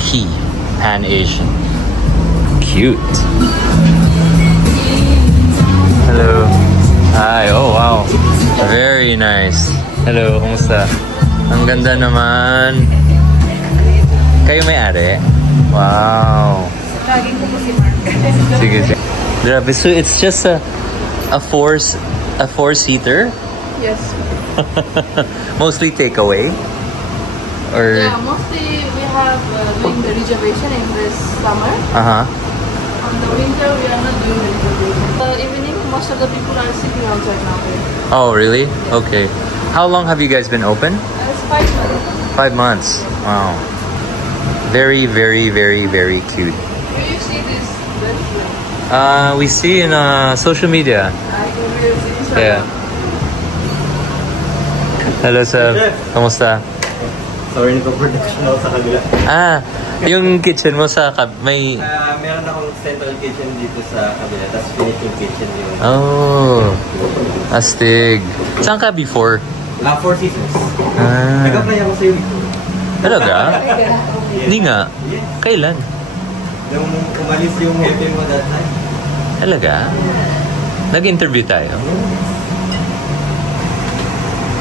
Key, Pan Asian. Cute. Hello. Hi. Oh, wow. Very nice. Hello. Kumusta? Ang ganda naman. Kayo may-ari? Wow. Laging ko po si Mark. Sige, sige. Grabe. So it's just a four-seater? Yes. Mostly takeaway? Or Yeah, mostly we have doing the reservation in this summer. uh-huh. On the winter, we are not doing the reservation. The evening, most of the people are sitting outside now. Oh, really? Okay. How long have you guys been open? It's 5 months. 5 months. Wow. Very, very, very, very cute. Do you see this restaurant? We see in social media. I can really see this right Yeah. now. Hello, sir. Kamusta? Sorry, nagpo-production ako sa kabila. Yung kitchen mo sa may... Meron akong central kitchen dito sa kabila, tapos finishing kitchen yung... Oh, astig. Saan ka before? Four Seasons. Ah. Nag-apply ako sa'yo. Talaga? Yes. Hindi nga. Yes. Kailan? Nung umalis yung hepe mo that time. Talaga? Nag-interview tayo.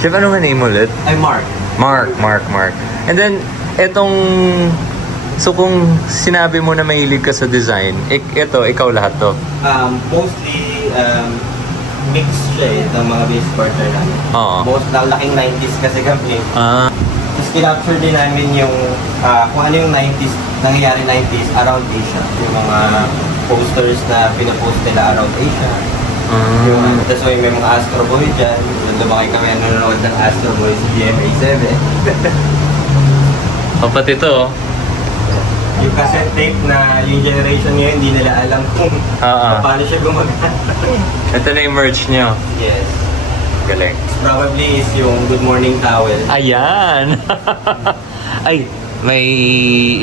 Chef, ano nga name ulit? Ay, Mark. Mark. And then, etong... So kung sinabi mo na mahilig ka sa design, ito, ikaw lahat to? Mostly, mixed siya ng mga base partner namin. Oo. Most laking 90s kasi kami. Tapos kinapture din namin yung kung ano yung 90s, nangyayari 90s around Asia. Yung mga posters na pinapost nila around Asia. That's why may mga Astro Boy dyan. Lumaki kami nanonood ng Astro Boy sa GMA7. Pati ito. Yung cassette tape na yung generation ngayon hindi nila alam kung paano siya gumagana. Ito na yung merch nyo. Yes. Galing. Probably is yung Good Morning Towel. Ayan! Ay, may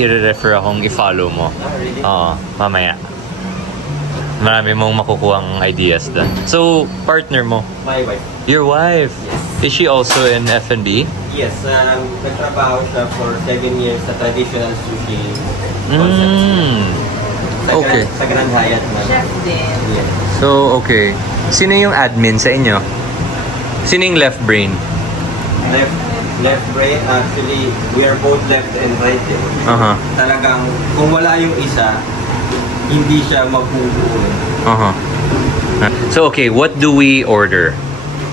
i-refer akong i-follow mo. Really? Oo, mamaya. Marami mong makukuhang ideas doon. So, partner mo? My wife. Your wife? Yes. Is she also in F&B? Yes, nagtrabaho siya for 7 years sa traditional sushi concept. Okay. Sa Grand Hyatt man. Chef din. Yes. So, okay. Sino yung admin sa inyo? Sino yung left brain? Left brain, actually, we are both left and right. Talagang, kung wala yung isa, hindi siya magbubuo. So, okay, what do we order?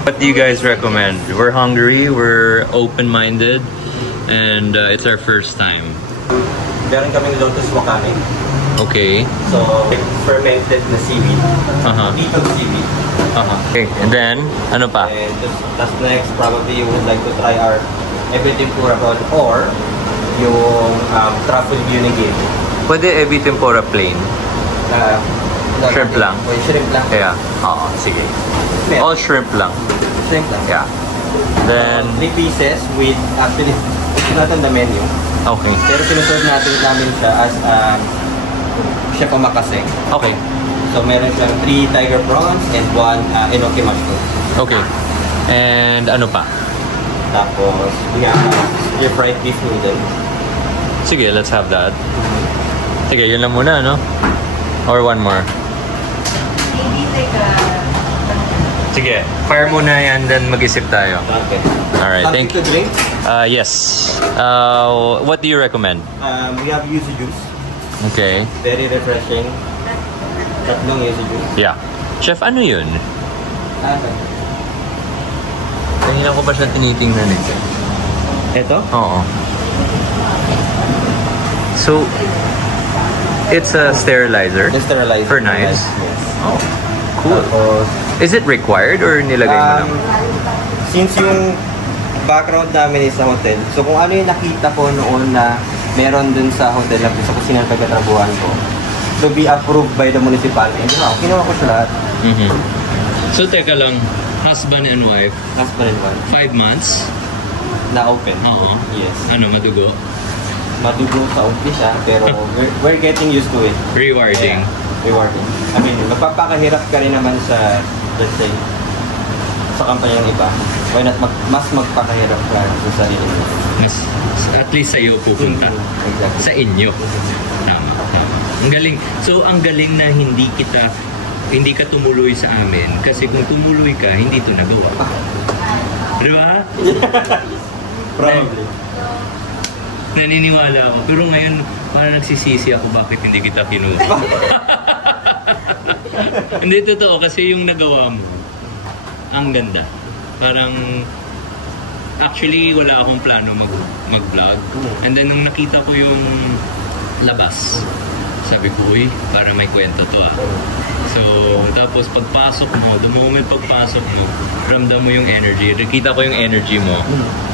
What do you guys recommend? We're hungry, we're open-minded, and it's our first time. Meron kaming lotus wakame. Okay. So, fermented na seaweed. Pickled seaweed. Okay, and then, ano pa? And just next, probably you would like to try our ebi tempura or yung truffle unigate. Pwede ebi tempura plain? Shrimp lang? Shrimp lang. Yeah. Oo, sige. All shrimp lang. Shrimp lang. Yeah. Then, 3 pieces with, actually, it's not on the menu. okay. Pero sinuserve namin siya as chef omakase. Okay. So meron siyang 3 tiger prawns and 1 enoki mushroom. Okay. And ano pa? Tapos, we have stir fried beef noodle. Sige, let's have that. Sige, yun lang muna, no? Or one more? Maybe like a... Sige, fire muna yan, then mag-isip tayo. Okay. Alright, Something thank you. to drink? Yes. What do you recommend? We have yuzu juice. Okay. Very refreshing. Tatlong yuzu juice. Yeah. Chef, ano yun? Kanina ko ba siya tinitingnan ito? Ito? Oo. So, it's a sterilizer? The sterilizer. For knives? Yes. Oh, cool. Tapos, is it required or nilagay mo lang? since yung background namin is sa hotel, so kung ano yung nakita ko noon na meron dun sa hotel na sa kusina ng pagkatrabuhan ko, to be approved by the municipality. Kinuha ko siya lahat. So, teka lang. Husband and wife, Husband and wife. 5 months. Na open. Oo. Yes. Ano, madugo? Madugo sa umpisa, pero we're getting used to it. Rewarding. Yeah, rewarding. I mean, magpapakahirap ka rin naman sa, let's say, sa kampanya ng iba. why not mas magpakahirap ka sa sarili mo. Mas, at least sa'yo pupunta. Exactly. Sa inyo. Tama, tama. Ang galing. So, ang galing na hindi ka tumuloy sa amin. Kasi kung tumuloy ka, hindi ito nagawa. Di ba? Probably. Naniniwala ako. Pero ngayon, parang nagsisisi ako bakit hindi kita kinuha. Hindi, totoo. Kasi yung nagawa mo, ang ganda. Parang, actually, wala akong plano mag-vlog. And then, nung nakita ko yung labas, sabi ko, uy, para may kwento to ah. So, tapos pagpasok mo, the moment pagpasok mo, ramdam mo yung energy. Nakita ko yung energy mo.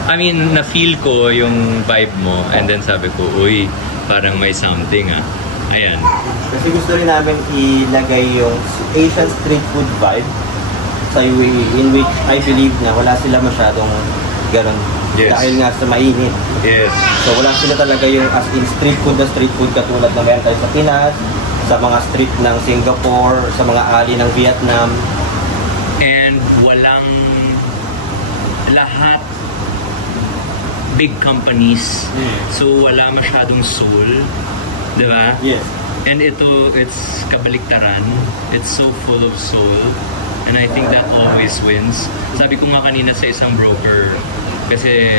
I mean, na-feel ko yung vibe mo. And then sabi ko, uy, parang may something ah. Ayan. Kasi gusto rin namin ilagay yung Asian street food vibe sa UAE, in which I believe na wala sila masyadong ganun. Yes. Dahil nga sa mainit. Yes. So wala sila talaga yung as in street food na street food katulad ng meron tayo sa Pinas, sa mga street ng Singapore, sa mga alley ng Vietnam. And walang lahat big companies. So wala masyadong soul. Diba? Yes. And it's kabaliktaran. It's so full of soul. And I think that always wins. Sabi ko nga kanina sa isang broker, kasi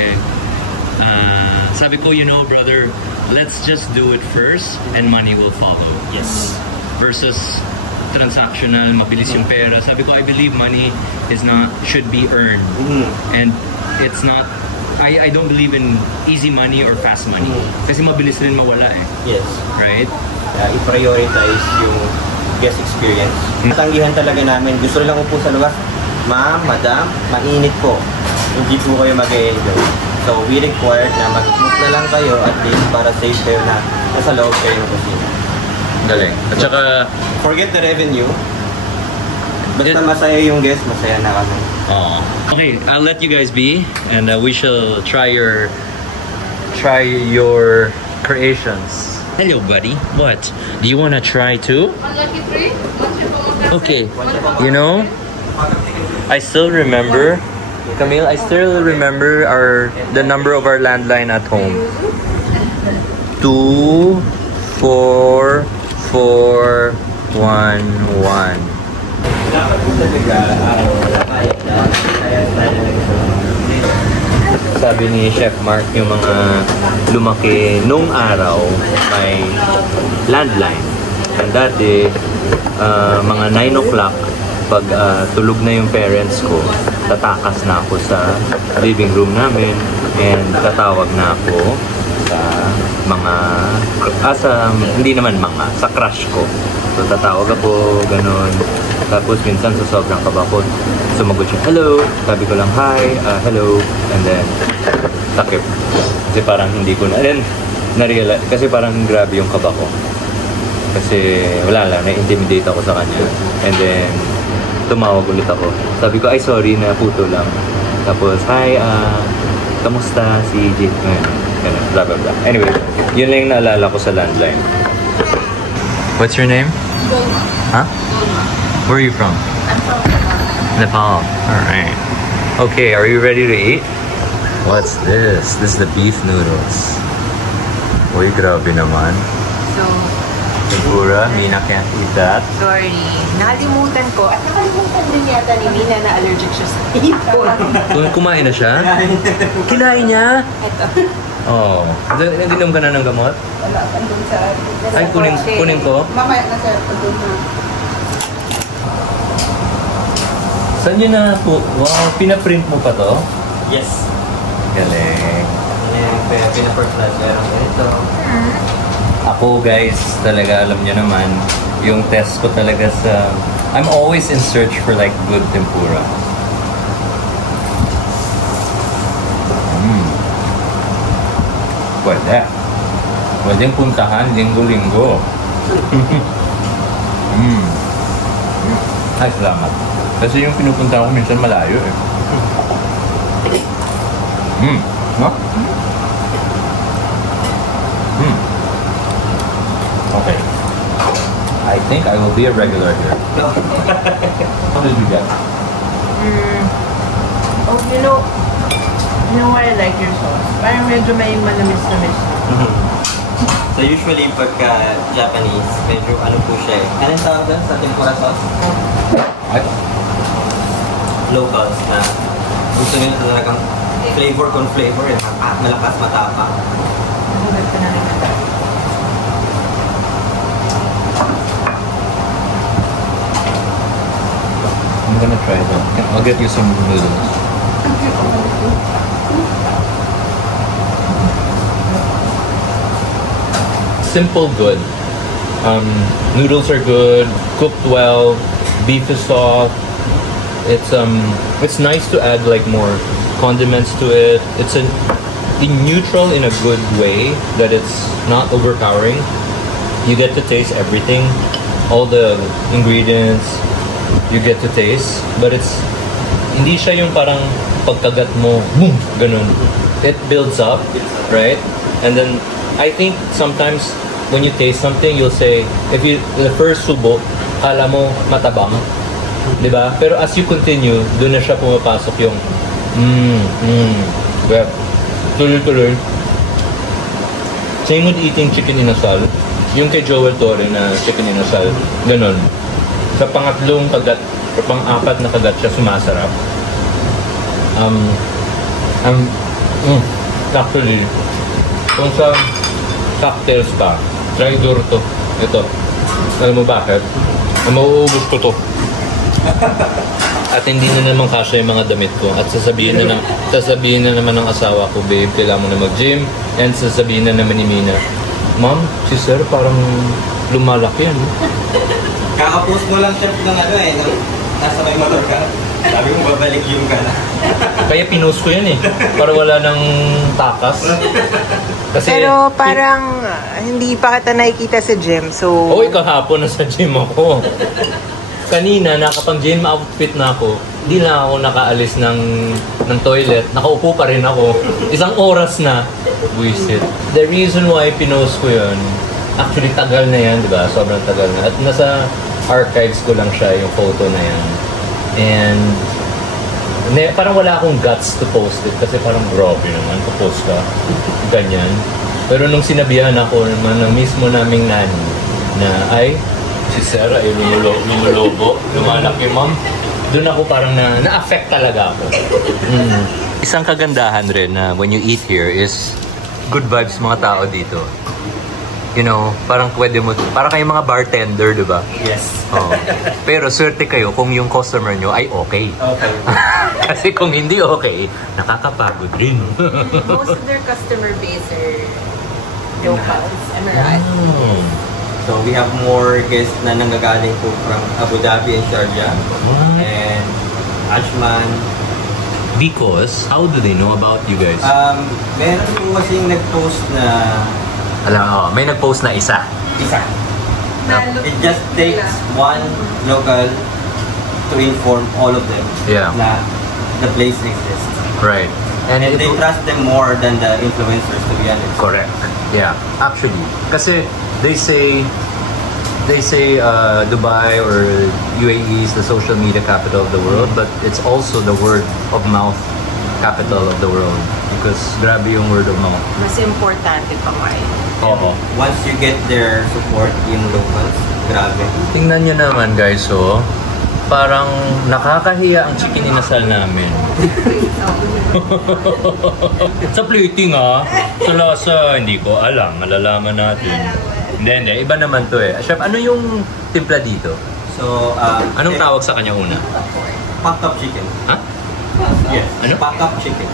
sabi ko, you know, brother, let's just do it first and money will follow. Yes. Versus transactional, mabilis yung pera. Sabi ko, I believe money should be earned. And it's not, I don't believe in easy money or fast money. Kasi mabilis rin mawala eh. Yes. Right? I-prioritize yung guest experience. Tanggihan talaga namin. Gusto lang upo sa labas. Ma'am, madam, mainit po. Hindi po kayo mag-enjoy. So, we required na mag-book na lang kayo at least para safe kayo na nasa loob kayo ng kusina. Galing. At saka, forget the revenue. Basta masaya yung guest, masaya na kami. Okay, I'll let you guys be, and we shall try your creations. Hello, buddy. What? Do you wanna try too? Lucky 3? Okay. You know, I still remember, Camille. I still remember the number of our landline at home. 24411. Sabi ni Chef Mark, yung mga lumaki nung araw may landline. And dati, mga 9 o'clock, pag tulog na yung parents ko, tatakas na ako sa living room namin and tatawag na ako sa mga, hindi naman mga, sa crush ko. So tatawag ako, ganun. Tapos minsan sa sobrang kabakot, sumagot siya, hello. Sabi ko lang, hi, hello. And then, takip. Kasi parang hindi ko na, then, na-realize, kasi parang grabe yung kaba ko. Kasi wala lang, na-intimidate ako sa kanya. And then, tumawag ulit ako. Sabi ko, ay sorry, na puto lang. Tapos, hi, kamusta si Jit? Ganun, blah blah blah. Anyway, yun lang yung naalala ko sa landline. What's your name? Golma. Huh? Golma. Where are you from? I'm from Nepal. Nepal. Alright. Okay, are you ready to eat? What's this? This is the beef noodles. Uy, grabe naman. So, Tempura, Mina can't eat that. sorry. Nakalimutan ko. At nakalimutan din yata ni Mina na allergic siya sa hipon. Kumain na siya? Kinain niya? Ito. Oh. Nag-inom ka na ng gamot? Wala, andun sa... Ay, kunin ko? Mamaya na sir, andun na. Saan yun na po? Wow, pinaprint mo pa to? Yes. Galing. Pinapersonal ito. Ako guys, talaga alam nyo naman, yung test ko talaga sa... I'm always in search for like good tempura. Pwede. Pwedeng puntahan linggo-linggo. Ay, salamat. Kasi yung pinupunta ko minsan malayo eh. No? Okay. I think I will be a regular here. How did you get? Oh, you know why I like your sauce? Parang medyo may manamis-namis. So usually pagka Japanese, medyo ano po siya eh. Anong tawag doon sa tempura sauce? Locals na gusto nila talagang flavor con flavor eh. Malakas, matapang. I'm gonna try that. I'll get you some noodles. Simple, good. Noodles are good, cooked well, beef is soft. It's nice to add like more condiments to it. It's neutral in a good way that it's not overpowering. You get to taste everything, all the ingredients. You get to taste, but hindi siya yung parang pagkagat mo, boom, ganun. It builds up, right? And then I think sometimes when you taste something, you'll say, the first subo, kala mo matabang, di ba? Pero as you continue, doon na siya pumapasok yung well, tuloy-tuloy. Same with eating chicken inasal. Yung kay Joel Torre na chicken inasal, ganun. Sa pangatlong kagat, o pang-apat na kagat siya sumasarap. Actually, kung sa cocktails pa, try to. Ito. Alam mo bakit? Mauubos ko to. At hindi na naman kasya yung mga damit ko. At sasabihin na naman ng asawa ko, babe, kailangan mo na mag-gym. And sasabihin na naman ni Mina, Ma'am, si Sir parang lumalaki yan. Kaka-post mo lang chef ng ano eh, nasa may motor ka. Sabi mo babalik yung ka na. Kaya pinost ko yan eh. Para wala nang takas. Kasi, Pero parang hindi pa kita nakikita sa gym, so... Oy, kahapon nasa gym ako. Kanina, nakapang-gym outfit na ako. Hindi na ako nakaalis ng toilet. Nakaupo pa rin ako. Isang oras na. Buisit. The reason why pinost ko yun, actually tagal na yan, di ba? Sobrang tagal na. At nasa archives ko lang siya, yung photo na yan. And parang wala akong guts to post it kasi parang grabe naman, post ka. Ganyan. Pero nung sinabihan ako naman ng mismo naming nani na ay, si Sarah ay lumulobo, lumalaki ma'am. Doon ako parang na-affect talaga ako. Isang kagandahan rin na when you eat here is good vibes mga tao dito. You know, parang pwede mo, parang kayong mga bartender, di ba? Yes. Oh. Pero swerte kayo kung yung customer nyo ay okay. Okay. Kasi kung hindi okay, nakakapagod rin. Most of their customer base are locals, Emirates. So we have more guests na nanggagaling po from Abu Dhabi and Sharjah. And Ajman. Because, how do they know about you guys? Meron po kasing nag-post na May nag-post na isa. It just takes one local to inform all of them na the place exists. Right. And they trust them more than the influencers, to be honest. Correct. Yeah. Actually, kasi they say Dubai or UAE is the social media capital of the world, but it's also the word of mouth capital of the world because grabe yung word of mouth. Mas importante pa nga yun. Oo. Once you get their support, yung locals, grabe. Tingnan nyo naman guys, oh. Parang nakakahiya ang chicken inasal namin. Sa plating sa lasa, hindi ko alam. Malalaman natin. Hindi. Iba naman to eh. Chef, ano yung timpla dito? So, Anong tawag sa kanya una? Pack up chicken. Ha? Yes. Ano? Pack up chicken.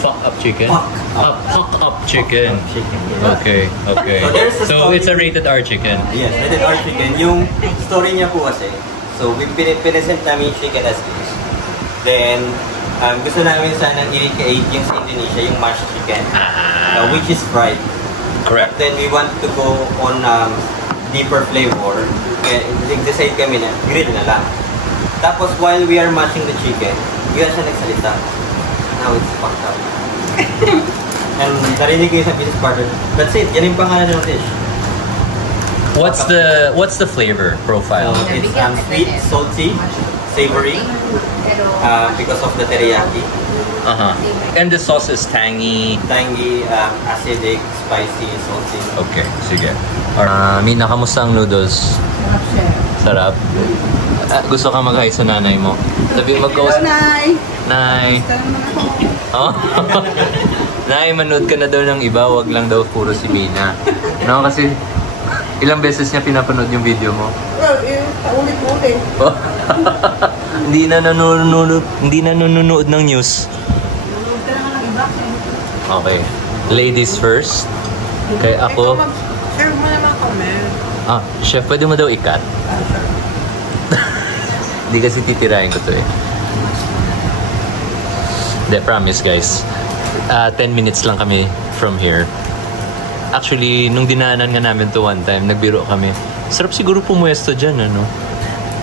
Fuck up chicken? Fuck up chicken. Chicken. Okay. So, there's a So story. it's a rated R chicken. Yes, rated R chicken. Yung story niya po kasi, so we pinesent namin yung chicken as is. Then, gusto namin sanang i-recreate yung sa Indonesia, yung mashed chicken, which is fried. Correct. Then we want to go on deeper flavor. Kaya nag-decide kami na grill na lang. Tapos while we are mashing the chicken, bigla siya nagsalita. Now it's fucked up. And narinig ko yung sa business partner. That's it. Yan yung pangalan ng dish. What's the flavor profile? It's sweet, salty, savory because of the teriyaki. And the sauce is tangy. Tangy, acidic, spicy, salty. Okay, sige. Mina, kamusta ang noodles? Sarap. Gusto ka mag-hi sa nanay mo? Sabi mag-host. Hello, Nay! Nay! Oh? Nay, manood ka na daw ng iba, wag lang daw puro si Mina. No, kasi ilang beses niya pinapanood yung video mo? Well, paulit-ulit. Hindi na nanonood ng news. Nanood ka naman ng iba. Okay. Ladies first. Kaya ako... Share mo naman kami. Chef, pwede mo daw ikat? Hindi kasi titirahin ko to eh. Hindi, promise guys. 10 minutes lang kami from here. Actually, nung dinaanan nga namin to one time, nagbiro kami. Sarap siguro pumuesto dyan, ano?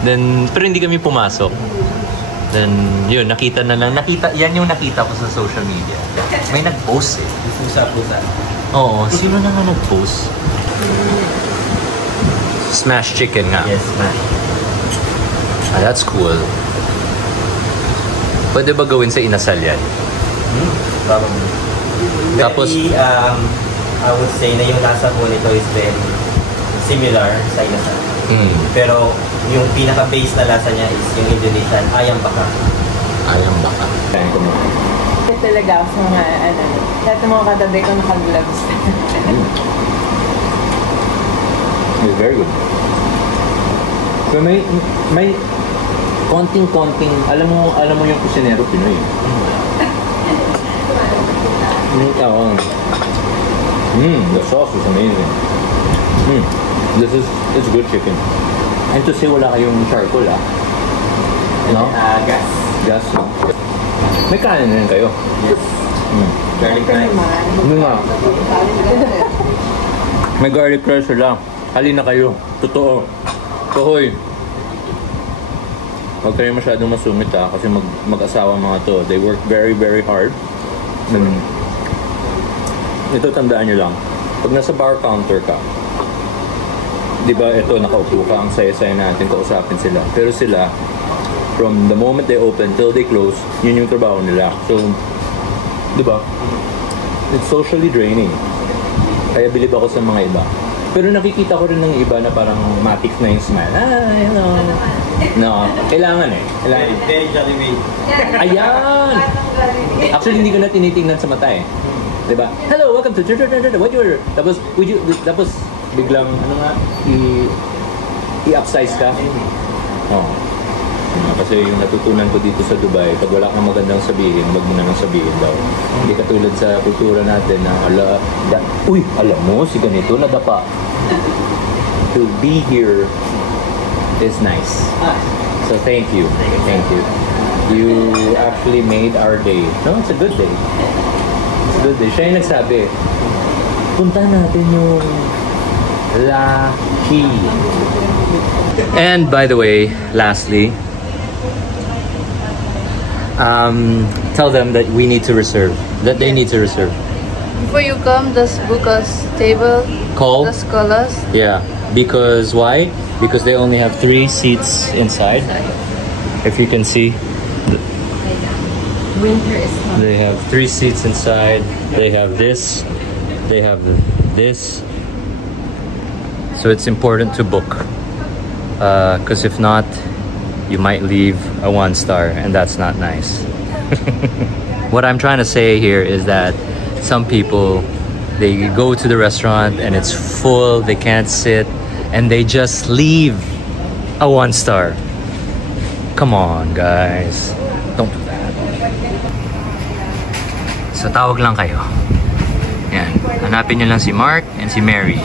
Then, pero hindi kami pumasok. Then, yun, nakita na lang. Yan yung nakita ko sa social media. May nag-post eh. Pusa-pusa. Oo, sino na nga nag-post? Smash chicken nga. Yes, smash. That's cool. Pwede ba gawin sa inasal yan? Probably. Tapos- Very, I would say na yung lasa po nito is very similar sa inasal. Pero yung pinaka-base na lasa niya is yung Indonesian ayam bakar. Ayam baka. Talaga ako sa mga, lahat ng mga katabi ko naka-gloves. It's very good. So may konting, alam mo yung kusinero Pinoy. The sauce is amazing. It's good chicken. And to say wala kayong charcoal no? Gas. Gas, no? May kanin rin kayo. Yes. Garlic rice. Ano nga? May garlic rice lang. Halina kayo. Totoo. Kahoy. Huwag kayo masyadong masungit kasi mag-asawa mga to. They work very, very hard. Ito tandaan nyo lang. Pag nasa bar counter ka, di ba ito nakaupo ka, ang saya-saya natin kausapin sila. Pero sila, from the moment they open till they close, yun yung trabaho nila. So, di ba? It's socially draining. Kaya bilib ako sa mga iba. Pero nakikita ko rin ng iba na parang matik na yung smile. Hello. No, kailangan eh. Kailangan. Very Jollibee. Ayan! Actually, hindi ko na tinitingnan sa mata eh. Diba? Hello, welcome to what you order? Tapos biglang, i-upsize ka? Oo. Kasi yung natutunan ko dito sa Dubai, pag wala kang magandang sabihin, wag mo na nang sabihin daw. Hindi katulad sa kultura natin na alam mo, si ganito nadapa. To be here is nice. So thank you. Thank you. You actually made our day. No, it's a good day. It's a good day. Siya yung nagsabi, punta natin yung La Key. And by the way, lastly, tell them that we need to reserve. That they need to reserve. Before you come, just book us table. Call? Just call us. Yeah. Because why? Because they only have 3 seats inside. If you can see. Winter is coming. They have 3 seats inside. They have this. They have this. So it's important to book. Because if not, you might leave a 1-star, and that's not nice. What I'm trying to say here is that some people, they go to the restaurant and it's full, they can't sit, and they just leave a 1-star. Come on, guys. Don't do that. So tawag lang kayo. Yan. Hanapin nyo lang si Mark and si Mary.